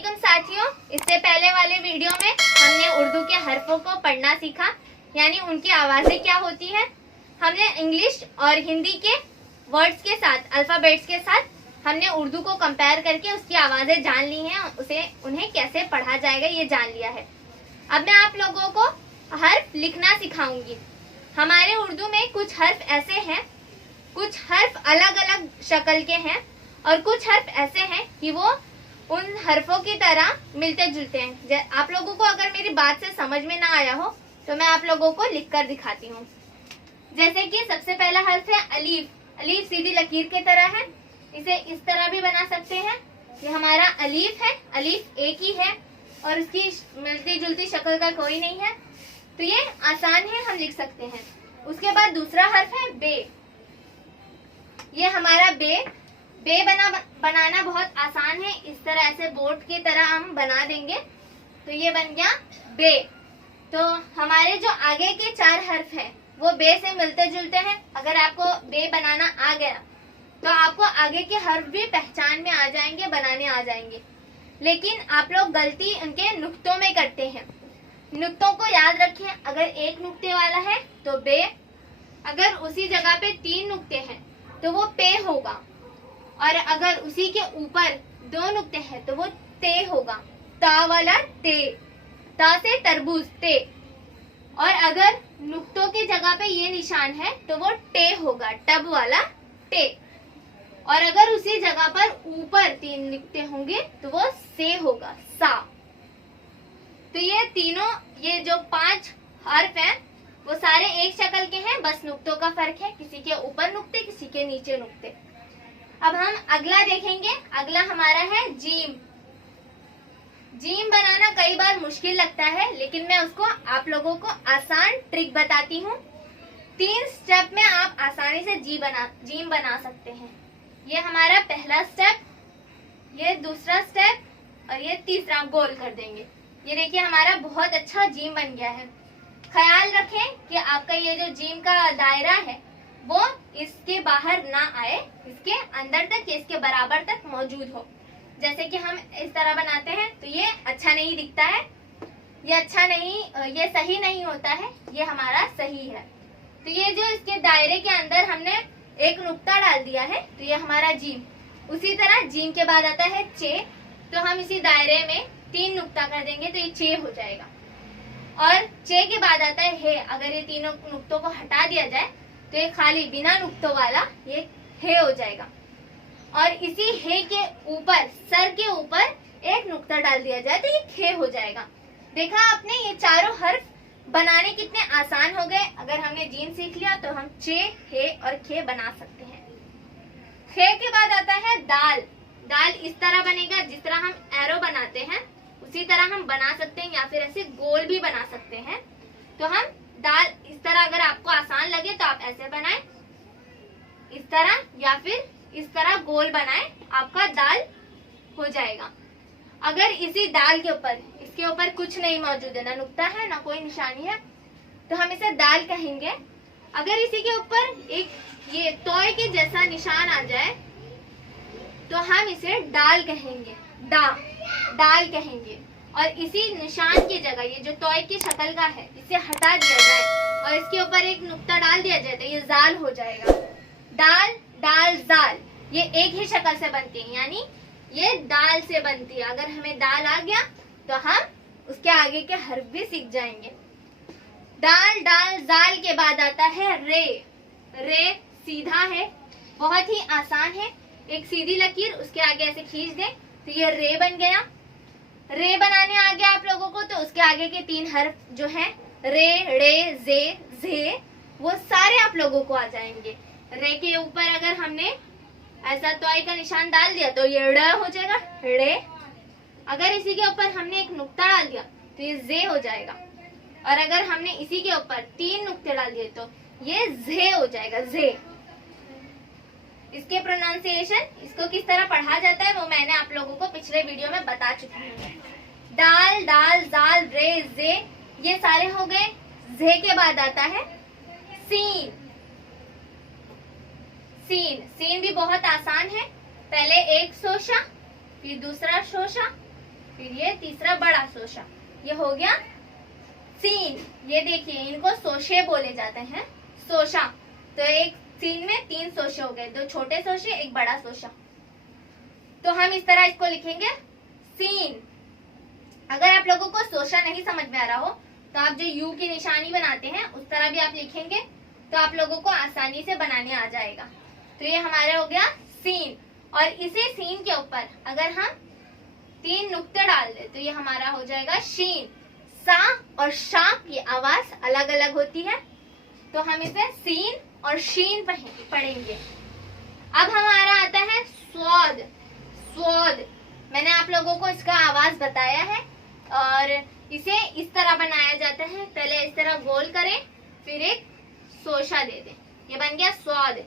अस्सलामुअलैकुम साथियों। इससे पहले वाले वीडियो में हमने उर्दू के हरफों को पढ़ना सीखा, यानी उनकी आवाज़ें क्या होती हैं। हमने इंग्लिश और हिंदी के वर्ड्स के साथ, अल्फ़ाबेट्स के साथ हमने उर्दू को कंपेयर करके उसकी आवाज़ें जान ली हैं, उन्हें कैसे पढ़ा जाएगा ये जान लिया है। अब मैं आप लोगों को हर्फ लिखना सिखाऊंगी। हमारे उर्दू में कुछ हर्फ ऐसे हैं, कुछ हर्फ अलग अलग शक्ल के हैं और कुछ हर्फ ऐसे हैं कि वो उन हर्फों की तरह मिलते जुलते हैं। आप लोगों को अगर मेरी बात से समझ में ना आया हो तो मैं आप लोगों को लिख कर दिखाती हूँ। जैसे कि सबसे पहला हर्फ है अलीफ। अलीफ सीधी लकीर की तरह है, इसे इस तरह भी बना सकते हैं। ये हमारा अलीफ है, अलीफ एक ही है और उसकी मिलती जुलती शक्ल का कोई नहीं है, तो ये आसान है, हम लिख सकते हैं। उसके बाद दूसरा हर्फ है बे। ये हमारा बे बनाना बहुत आसान है। इस तरह ऐसे बोर्ड की तरह हम बना देंगे तो ये बन गया बे। तो हमारे जो आगे के चार हर्फ हैं वो बे से मिलते जुलते हैं। अगर आपको बे बनाना आ गया तो आपको आगे के हर्फ भी पहचान में आ जाएंगे, बनाने आ जाएंगे। लेकिन आप लोग गलती उनके नुक्तों में करते हैं। नुक्तों को याद रखें। अगर एक नुक्ते वाला है तो बे, अगर उसी जगह पे तीन नुक्ते हैं तो वो पे होगा, और अगर उसी के ऊपर दो नुक्ते हैं तो वो ते होगा। ता वाला ते, ता से तरबूज ते। और अगर नुक्तों की जगह पे ये निशान है तो वो टे होगा, टब वाला टे। और अगर उसी जगह पर ऊपर तीन नुक्ते होंगे तो वो से होगा, सा। तो ये तीनों, ये जो पांच हर्फ हैं वो सारे एक शक्ल के हैं, बस नुक्तों का फर्क है। किसी के ऊपर नुक्ते, किसी के नीचे नुक्ते। अब हम अगला देखेंगे। अगला हमारा है जीम। जीम बनाना कई बार मुश्किल लगता है, लेकिन मैं उसको आप लोगों को आसान ट्रिक बताती हूँ। 3 स्टेप में आप आसानी से जीम बना सकते हैं। ये हमारा पहला स्टेप, ये दूसरा स्टेप और ये तीसरा गोल कर देंगे। ये देखिए हमारा बहुत अच्छा जीम बन गया है। ख्याल रखें कि आपका ये जो जीम का दायरा है वो इसके बाहर ना आए, इसके अंदर तक या इसके बराबर तक मौजूद हो। जैसे कि हम इस तरह बनाते हैं तो ये अच्छा नहीं दिखता है, ये अच्छा नहीं, ये सही नहीं होता है, ये हमारा सही है। तो ये जो इसके दायरे के अंदर हमने एक नुक्ता डाल दिया है तो ये हमारा जीम। उसी तरह जीम के बाद आता है चे, तो हम इसी दायरे में 3 नुक्ता कर देंगे तो ये चे हो जाएगा। और चे के बाद आता है हे। अगर ये तीनों नुक्तों को हटा दिया जाए तो ये खाली बिना नुक्तों वाला ये हे हो जाएगा। और इसी हे के ऊपर, सर के ऊपर एक नुक्ता डाल दिया जाए तो ये खे हो जाएगा। देखा आपने, ये चारों हर्फ बनाने कितने आसान हो गए। अगर हमने जीम सीख लिया तो हम चे, हे और खे बना सकते हैं। खे के बाद आता है दाल। दाल इस तरह बनेगा, जिस तरह हम एरो बनाते हैं उसी तरह हम बना सकते हैं, या फिर ऐसे गोल भी बना सकते हैं। तो हम दाल इस तरह, अगर आपको आसान लगे तो आप ऐसे बनाएं, इस तरह, या फिर इस तरह गोल बनाएं, आपका दाल हो जाएगा। अगर इसी दाल के ऊपर, इसके ऊपर कुछ नहीं मौजूद है, ना नुक्ता है ना कोई निशानी है, तो हम इसे दाल कहेंगे। अगर इसी के ऊपर एक ये तोय के जैसा निशान आ जाए तो हम इसे डाल कहेंगे, डाल कहेंगे। और इसी निशान की जगह ये जो तोय की शक्ल का है इसे हटा दिया जाए और इसके ऊपर एक नुक्ता डाल दिया जाए तो ये जाल हो जाएगा। दाल, दाल, जाल, ये एक ही शक्ल से बनती है, यानी ये दाल से बनती है। अगर हमें दाल आ गया तो हम उसके आगे के हर्फ भी सीख जाएंगे। दाल, दाल, जाल के बाद आता है रे। रे सीधा है, बहुत ही आसान है। एक सीधी लकीर उसके आगे ऐसे खींच दें तो ये रे बन गया। रे बनाने आ गया आप लोगों को तो उसके आगे के 3 हर्फ जो हैं रे, रे, जे, झे, वो सारे आप लोगों को आ जाएंगे। रे के ऊपर अगर हमने ऐसा तोय का निशान डाल दिया तो ये ड़ हो जाएगा, रे। अगर इसी के ऊपर हमने एक नुक्ता डाल दिया तो ये जे हो जाएगा। और अगर हमने इसी के ऊपर 3 नुक्ते डाल दिए तो ये झे हो जाएगा, झे। इसके प्रोनाउंसिएशन, इसको किस तरह पढ़ा जाता है वो मैंने आप लोगों को पिछले वीडियो में बता चुकी हूँ। दाल, दाल, जाल, रे, जे, ये सारे हो गए। जे के बाद आता है सीन। सीन, सीन भी बहुत आसान है। पहले एक शोशा, फिर दूसरा शोशा, फिर ये तीसरा बड़ा सोशा, ये हो गया सीन। ये देखिए इनको सोशे बोले जाते हैं, सोशा। तो एक सीन में 3 सोशे हो गए, 2 छोटे सोशे, एक बड़ा सोशा। तो हम इस तरह इसको लिखेंगे सीन। अगर आप लोगों को सोशा नहीं समझ में आ रहा हो तो आप जो यू की निशानी बनाते हैं उस तरह भी आप लिखेंगे तो आप लोगों को आसानी से बनाने आ जाएगा। तो ये हमारा हो गया सीन। और इसी सीन के ऊपर अगर हम 3 नुक्ते डाल दे तो ये हमारा हो जाएगा शीन। सा और शा की आवाज अलग अलग होती है, तो हम इसे सीन और शीन पढ़ेंगे। अब हमारा आता है स्वाद। स्वाद मैंने आप लोगों को इसका आवाज बताया है और इसे इस तरह बनाया जाता है। पहले इस तरह गोल करें, फिर एक सोशा दे दें, ये बन गया स्वाद।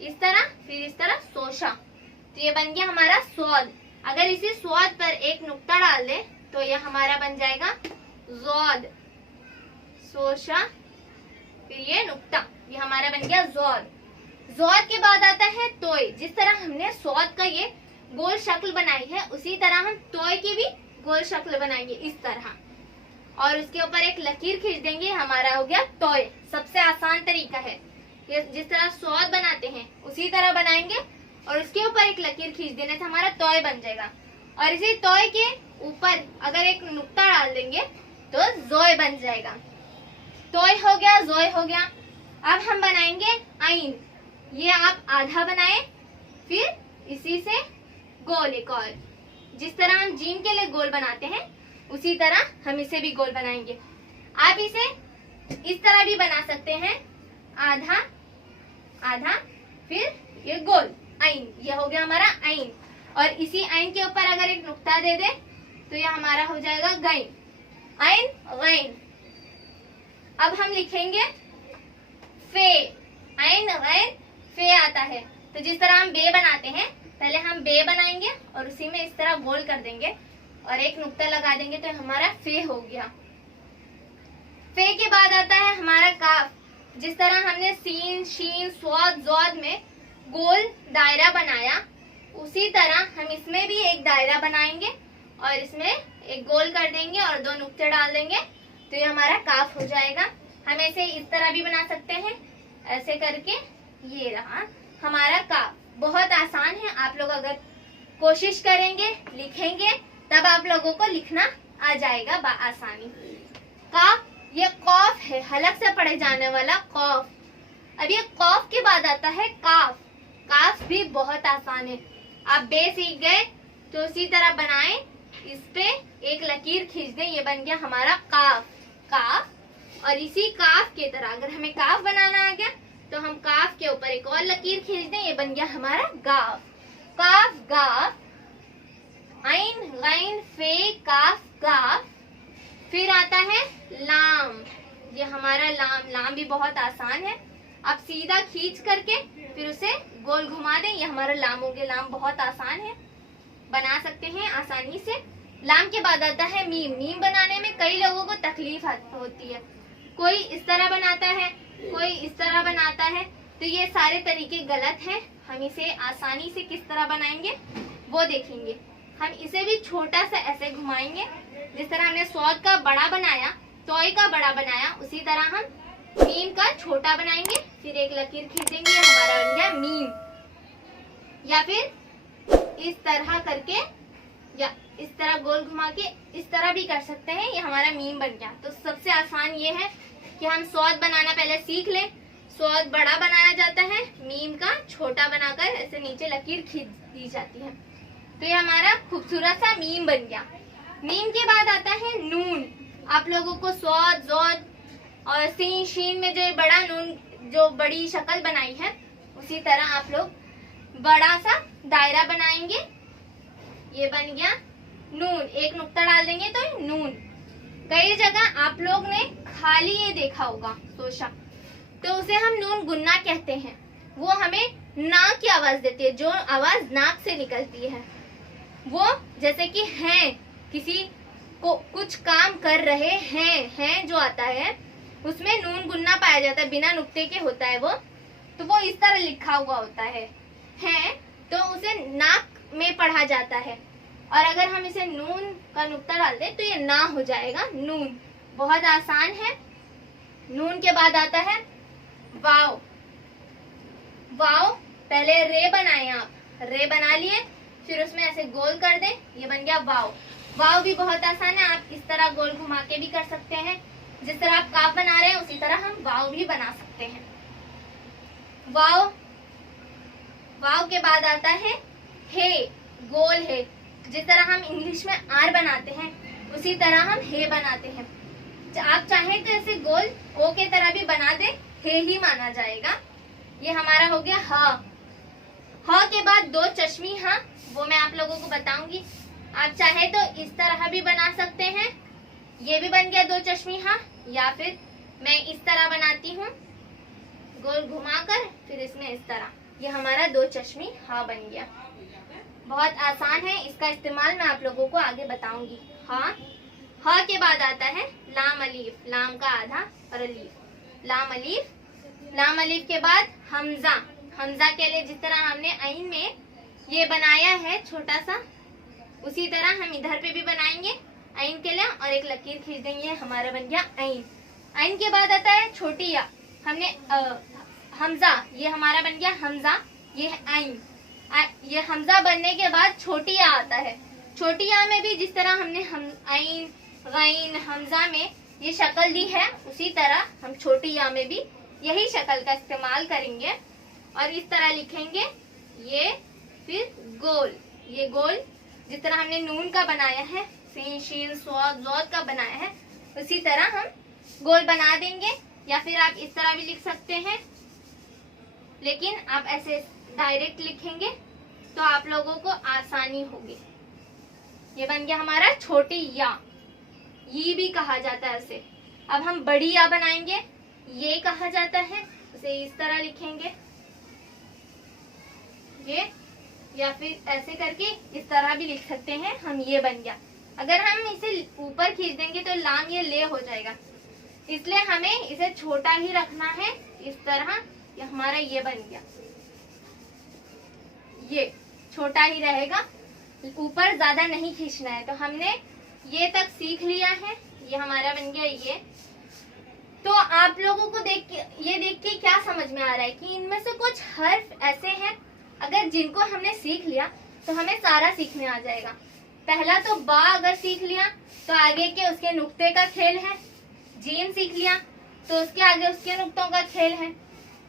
इस तरह, फिर इस तरह सोशा, तो ये बन गया हमारा स्वाद। अगर इसी स्वाद पर एक नुक्ता डाल दें तो ये हमारा बन जाएगा ज़ौद। सोशा, फिर ये नुक्ता, ये हमारा बन गया ज़ौद। ज़ौद के बाद आता है तोय। जिस तरह हमने स्वाद का ये गोल शक्ल बनाई है उसी तरह हम तोय की भी गोल शक्ल बनाएंगे इस तरह, और उसके ऊपर एक लकीर खींच देंगे, हमारा हो गया तोय। सबसे आसान तरीका है, ये जिस तरह स्वाद बनाते हैं उसी तरह बनाएंगे और उसके ऊपर एक लकीर खींच देने से हमारा तोय बन जाएगा। और इसी तोय के ऊपर अगर एक नुक्ता डाल देंगे तो जोय बन जाएगा। तोय हो गया, जोय हो गया। अब हम बनाएंगे आइन। ये आप आधा बनाए, फिर इसी से गोल एक और। जिस तरह हम जीम के लिए गोल बनाते हैं उसी तरह हम इसे भी गोल बनाएंगे। आप इसे इस तरह भी बना सकते हैं, आधा आधा फिर ये गोल, आइन। ये हो गया हमारा आइन। और इसी आइन के ऊपर अगर एक नुक्ता दे दे तो ये हमारा हो जाएगा गैन, आइन गैन। अब हम लिखेंगे फे। आइन गैन फे आता है। तो जिस तरह हम बे बनाते हैं, पहले हम बे बनाएंगे और उसी में इस तरह गोल कर देंगे और एक नुक्ता लगा देंगे तो हमारा फे हो गया। फे के बाद आता है हमारा काफ। जिस तरह हमने सीन, शीन, स्वाद, ज़ौद में गोल दायरा बनाया उसी तरह हम इसमें भी एक दायरा बनाएंगे और इसमें एक गोल कर देंगे और 2 नुक्ते डाल देंगे तो ये हमारा काफ हो जाएगा। हम इसे इस तरह भी बना सकते हैं, ऐसे करके। ये रहा हमारा काफ। बहुत आसान है, आप लोग अगर कोशिश करेंगे, लिखेंगे, तब आप लोगों को लिखना आ जाएगा आसानी। काफ, ये कौफ है, हलक से पढ़े जाने वाला कौफ। अब ये कौफ के बाद आता है काफ। काफ भी बहुत आसान है। आप बे सीख गए तो उसी तरह बनाएं, इस पे एक लकीर खींच दें, ये बन गया हमारा काफ। काफ। और इसी काफ की तरह अगर हमें काफ बनाना आ गया तो हम काफ के ऊपर एक और लकीर खींच दें, ये बन गया हमारा गाफ। काफ गाफ, आइन गैन फे काफ गाफ। फिर आता है लाम। ये हमारा लाम। लाम भी बहुत आसान है, आप सीधा खींच करके फिर उसे गोल घुमा दें, ये हमारा लाम हो गया। लाम बहुत आसान है, बना सकते हैं आसानी से। लाम के बाद आता है मीम। मीम बनाने में कई लोगों को तकलीफ होती है, कोई इस तरह बनाता है, कोई इस तरह बनाता है, तो ये सारे तरीके गलत हैं। हम इसे आसानी से किस तरह बनाएंगे वो देखेंगे। हम इसे भी छोटा सा ऐसे घुमाएंगे, जिस तरह हमने स्वाद का बड़ा बनाया, तोय का बड़ा बनाया, उसी तरह हम मीम का छोटा बनाएंगे, फिर एक लकीर खींचेंगे, हमारा बन गया मीम। या फिर इस तरह करके, या इस तरह गोल घुमा के इस तरह भी कर सकते हैं, ये हमारा मीम बन गया। तो सबसे आसान ये है कि हम स्वाद बनाना पहले सीख लें। स्वाद बड़ा बनाया जाता है, मीम का छोटा बनाकर ऐसे नीचे लकीर खींच दी जाती है, तो ये हमारा खूबसूरत सा मीम बन गया। मीम के बाद आता है नून। आप लोगों को स्वाद, ज़ौद और सीन, शीन में जो बड़ा नून, जो बड़ी शक्ल बनाई है, उसी तरह आप लोग बड़ा सा दायरा बनाएंगे, ये बन गया नून। एक नुक्ता डाल देंगे तो नून। कई जगह आप लोग ने खाली ये देखा होगा सोशा, तो उसे हम नून गुन्ना कहते हैं। वो हमें नाक की आवाज देती है, जो आवाज नाक से निकलती है वो, जैसे कि हैं, किसी को कुछ काम कर रहे हैं जो आता है उसमें नून गुन्ना पाया जाता है, बिना नुक्ते के होता है वो, तो वो इस तरह लिखा हुआ होता है, तो उसे नाक में पढ़ा जाता है। और अगर हम इसे नून का नुक्ता डाल दें तो ये ना हो जाएगा, नून। बहुत आसान है। नून के बाद आता है वाव। वाव पहले रे बनाए आप, रे बना लिए, फिर उसमें ऐसे गोल कर दें, ये बन गया वाव। वाव भी बहुत आसान है, आप इस तरह गोल घुमा के भी कर सकते हैं। जिस तरह आप काफ बना रहे हैं उसी तरह हम वाव भी बना सकते हैं। वाव। वाव के बाद आता है हे, गोल है। जिस तरह हम इंग्लिश में आर बनाते हैं उसी तरह हम हे बनाते हैं। आप चाहें तो ऐसे गोल ओ के तरह भी बना दे, हे ही माना जाएगा। ये हमारा हो गया ह। ह के बाद दो चश्मी हाँ, वो मैं आप लोगों को बताऊंगी। आप चाहे तो इस तरह भी बना सकते हैं, ये भी बन गया दो चश्मी हाँ, या फिर मैं इस तरह बनाती हूँ गोल घुमाकर, फिर इसमें इस तरह, ये हमारा दो चश्मी हाँ बन गया। बहुत आसान है, इसका इस्तेमाल मैं आप लोगों को आगे बताऊंगी। हाँ। ह के बाद आता है लाम अलीफ, लाम का आधा और अलीफ, लाम अलीफ। लाम अलीफ के बाद हमजा। हमजा के लिए जिस तरह हमने ऐन में ये बनाया है छोटा सा, उसी तरह हम इधर पे भी बनाएंगे ऐन के लिए, और एक लकीर खींच देंगे, हमारा बन गया ऐन। ऐन के बाद आता है छोटी या, हमने हमजा, ये हमारा बन गया हमजा, ये है ऐन। ये हमजा बनने के बाद छोटी या आता है। छोटी या में भी जिस तरह हमने हम ऐन गैन हमजा में ये शक्ल दी है, उसी तरह हम छोटी या में भी यही शक्ल का इस्तेमाल करेंगे और इस तरह लिखेंगे ये, फिर गोल। ये गोल जिस तरह हमने नून का बनाया है, सीन शीन स्वाद जौद का बनाया है, उसी तरह हम गोल बना देंगे। या फिर आप इस तरह भी लिख सकते हैं, लेकिन आप ऐसे डायरेक्ट लिखेंगे तो आप लोगों को आसानी होगी। ये बन गया हमारा छोटी या, ये भी कहा जाता है उसे। अब हम बड़ी या बनाएंगे, ये कहा जाता है, उसे इस तरह लिखेंगे ये, या फिर ऐसे करके इस तरह भी लिख सकते हैं हम, ये बन गया। अगर हम इसे ऊपर खींच देंगे तो लाम ये ले हो जाएगा, इसलिए हमें इसे छोटा ही रखना है, इस तरह। ये हमारा ये बन गया, ये छोटा ही रहेगा, ऊपर ज्यादा नहीं खींचना है। तो हमने ये तक सीख लिया है, ये हमारा बन गया ये। तो आप लोगों को देख के क्या समझ में आ रहा है कि इनमें से कुछ हर्फ ऐसे हैं, अगर जिनको हमने सीख लिया तो हमें सारा सीखने आ जाएगा। पहला तो बा अगर सीख लिया तो आगे के उसके नुक्ते का खेल है। जीम सीख लिया तो उसके आगे उसके नुक्तों का खेल है।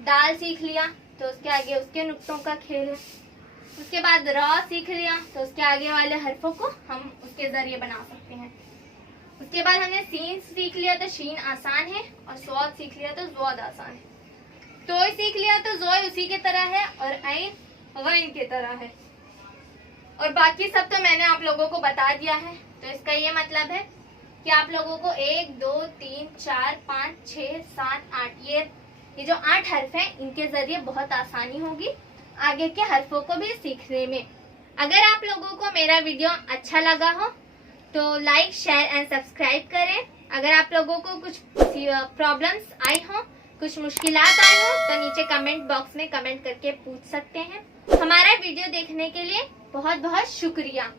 दाल सीख लिया तो उसके आगे उसके नुक्तों का खेल है। उसके बाद र सीख लिया तो उसके आगे वाले हरफों को हम उसके जरिए बना सकते हैं। उसके बाद हमने सीन सीख लिया तो शीन आसान है, और स्वाद सीख लिया तो ज़्वाद आसान है। तोय सीख लिया तो जोय उसी के तरह है, और ऐन गैन के तरह है। और बाकी सब तो मैंने आप लोगों को बता दिया है। तो इसका ये मतलब है कि आप लोगों को 1 2 3 4 5 6 7 8 ये जो 8 हर्फ हैं, इनके जरिए बहुत आसानी होगी आगे के हर्फों को भी सीखने में। अगर आप लोगों को मेरा वीडियो अच्छा लगा हो तो लाइक शेयर एंड सब्सक्राइब करें। अगर आप लोगों को कुछ प्रॉब्लम्स आई हो, कुछ मुश्किलात आई हो, तो नीचे कमेंट बॉक्स में कमेंट करके पूछ सकते हैं। हमारा वीडियो देखने के लिए बहुत बहुत शुक्रिया।